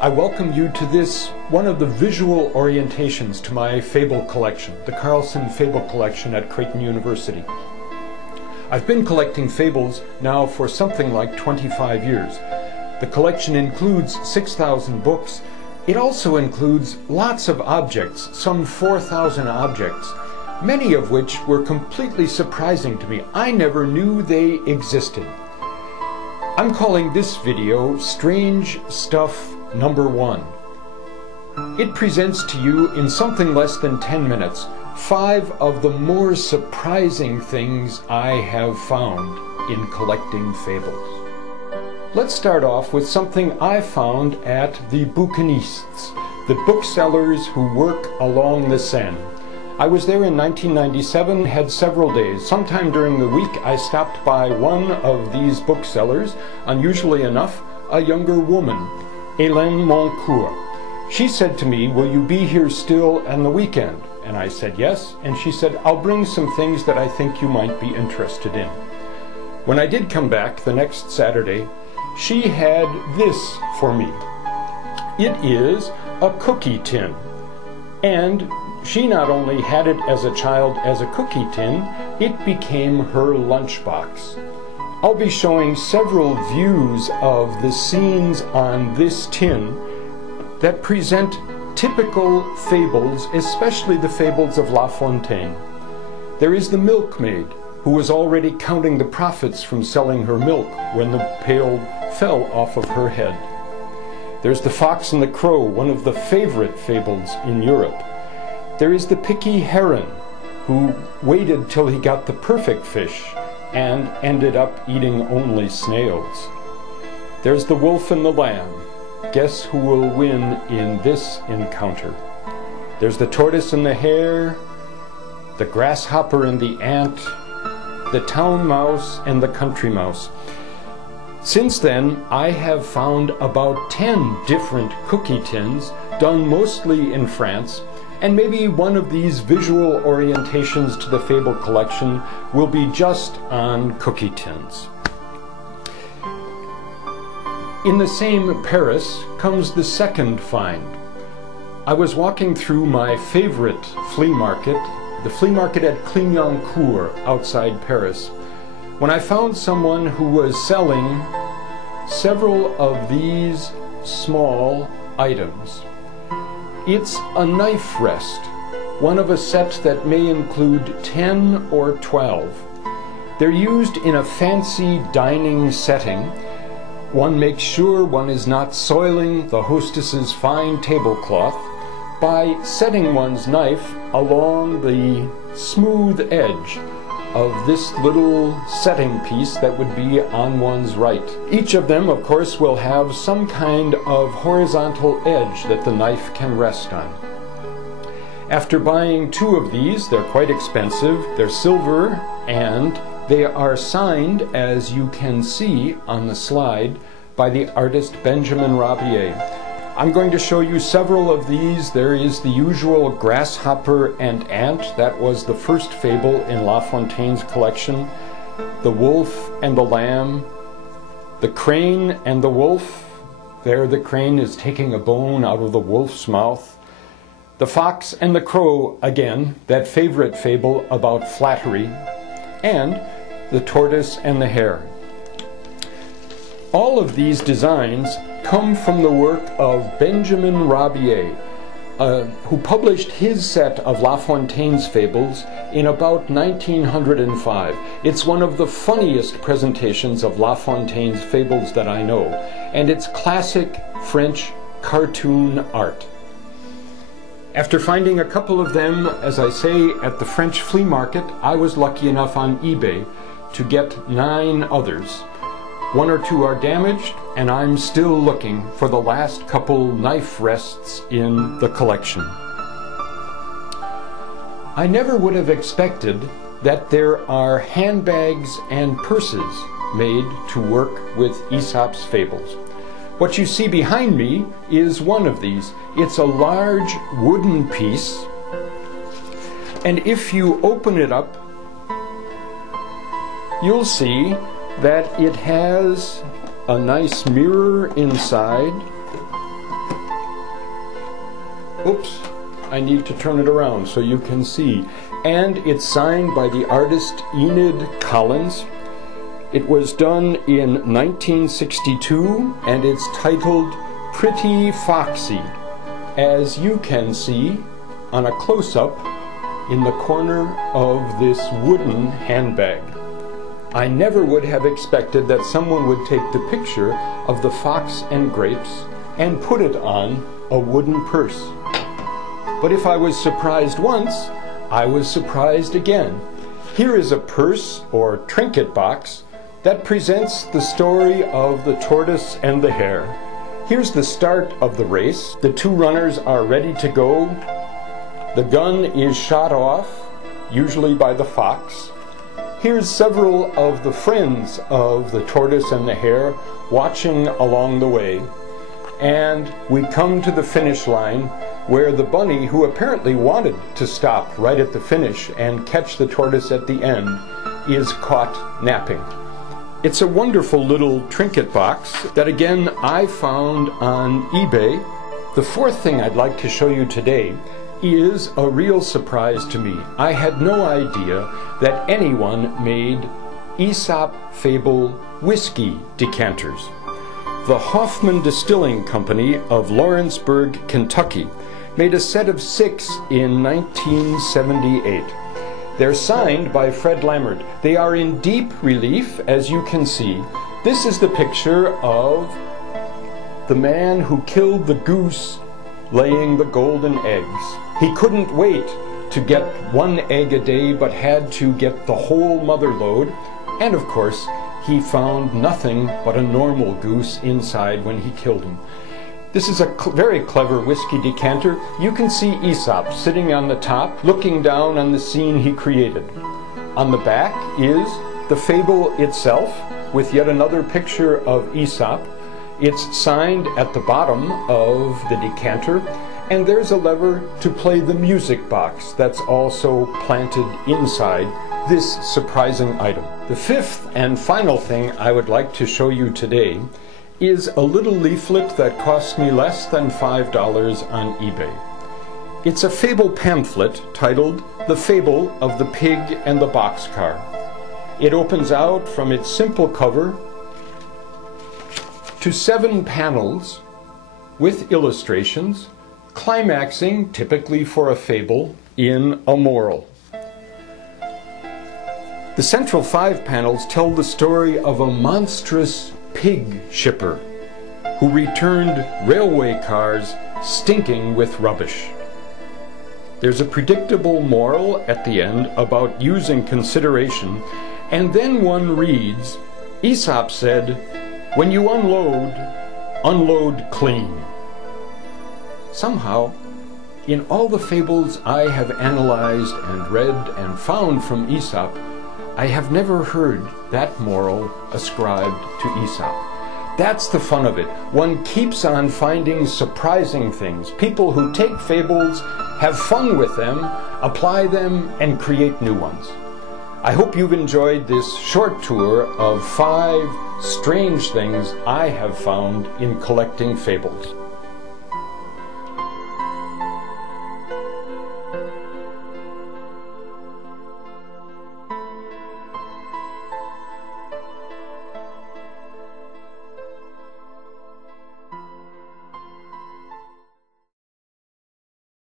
I welcome you to this, one of the visual orientations to my Fable collection, the Carlson Fable collection at Creighton University. I've been collecting fables now for something like 25 years. The collection includes 6,000 books. It also includes lots of objects, some 4,000 objects, many of which were completely surprising to me. I never knew they existed. I'm calling this video Strange Stuff Number 1. It presents to you in something less than 10 minutes 5 of the more surprising things I have found in collecting fables. Let's start off with something I found at the bouquinistes, the booksellers who work along the Seine. I was there in 1997, had several days. Sometime during the week I stopped by one of these booksellers, unusually enough, a younger woman, Hélène Moncourt. She said to me, "Will you be here still on the weekend?" And I said yes, and she said, "I'll bring some things that I think you might be interested in." When I did come back the next Saturday, she had this for me. It is a cookie tin, and she not only had it as a child as a cookie tin, it became her lunchbox. I'll be showing several views of the scenes on this tin that present typical fables, especially the fables of La Fontaine. There is the milkmaid, who was already counting the profits from selling her milk when the pail fell off of her head. There's the fox and the crow, one of the favorite fables in Europe. There is the picky heron, who waited till he got the perfect fish and ended up eating only snails. There's the wolf and the lamb. Guess who will win in this encounter? There's the tortoise and the hare, the grasshopper and the ant, the town mouse and the country mouse. Since then, I have found about 10 different cookie tins, done mostly in France, and maybe one of these visual orientations to the Fable collection will be just on cookie tins. In the same Paris comes the second find. I was walking through my favorite flea market, the flea market at Clignancourt outside Paris, when I found someone who was selling several of these small items. It's a knife rest, one of a set that may include 10 or 12. They're used in a fancy dining setting. One makes sure one is not soiling the hostess's fine tablecloth by setting one's knife along the smooth edge of this little setting piece that would be on one's right. Each of them, of course, will have some kind of horizontal edge that the knife can rest on. After buying 2 of these, they're quite expensive, they're silver, and they are signed, as you can see on the slide, by the artist Benjamin Rabier. I'm going to show you several of these. There is the usual grasshopper and ant. That was the first fable in La Fontaine's collection. The wolf and the lamb. The crane and the wolf. There the crane is taking a bone out of the wolf's mouth. The fox and the crow, again, that favorite fable about flattery. And the tortoise and the hare. All of these designs come from the work of Benjamin Rabier, who published his set of La Fontaine's fables in about 1905. It's one of the funniest presentations of La Fontaine's fables that I know, and it's classic French cartoon art. After finding a couple of them, as I say, at the French flea market, I was lucky enough on eBay to get 9 others. 1 or 2 are damaged, and I'm still looking for the last couple knife rests in the collection. I never would have expected that there are handbags and purses made to work with Aesop's fables. What you see behind me is one of these. It's a large wooden piece, and if you open it up, you'll see that it has a nice mirror inside Oops, I need to turn it around so you can see. And it's signed by the artist Enid Collins. It was done in 1962, and it's titled Pretty Foxy, as you can see on a close-up in the corner of this wooden handbag. I never would have expected that someone would take the picture of the fox and grapes and put it on a wooden purse. But if I was surprised once, I was surprised again. Here is a purse or trinket box that presents the story of the tortoise and the hare. Here's the start of the race. The two runners are ready to go. The gun is shot off, usually by the fox. Here's several of the friends of the tortoise and the hare watching along the way. And we come to the finish line, where the bunny, who apparently wanted to stop right at the finish and catch the tortoise at the end, is caught napping. It's a wonderful little trinket box that again I found on eBay. The fourth thing I'd like to show you today is a real surprise to me. I had no idea that anyone made Aesop Fable whiskey decanters. The Hoffman Distilling Company of Lawrenceburg, Kentucky, made a set of 6 in 1978. They're signed by Fred Lammert. They are in deep relief, as you can see. This is the picture of the man who killed the goose laying the golden eggs. He couldn't wait to get 1 egg a day, but had to get the whole mother load. And of course, he found nothing but a normal goose inside when he killed him. This is a very clever whiskey decanter. You can see Aesop sitting on the top, looking down on the scene he created. On the back is the fable itself, with yet another picture of Aesop. It's signed at the bottom of the decanter, and there's a lever to play the music box that's also planted inside this surprising item. The fifth and final thing I would like to show you today is a little leaflet that cost me less than $5 on eBay. It's a Fable pamphlet titled The Fable of the Pig and the Boxcar. It opens out from its simple cover to 7 panels with illustrations, climaxing, typically for a fable, in a moral. The central 5 panels tell the story of a monstrous pig shipper who returned railway cars stinking with rubbish. There's a predictable moral at the end about using consideration, and then one reads, Aesop said, "When you unload, unload clean." Somehow, in all the fables I have analyzed and read and found from Aesop, I have never heard that moral ascribed to Aesop. That's the fun of it. One keeps on finding surprising things. People who take fables, have fun with them, apply them, and create new ones. I hope you've enjoyed this short tour of 5 strange things I have found in collecting fables.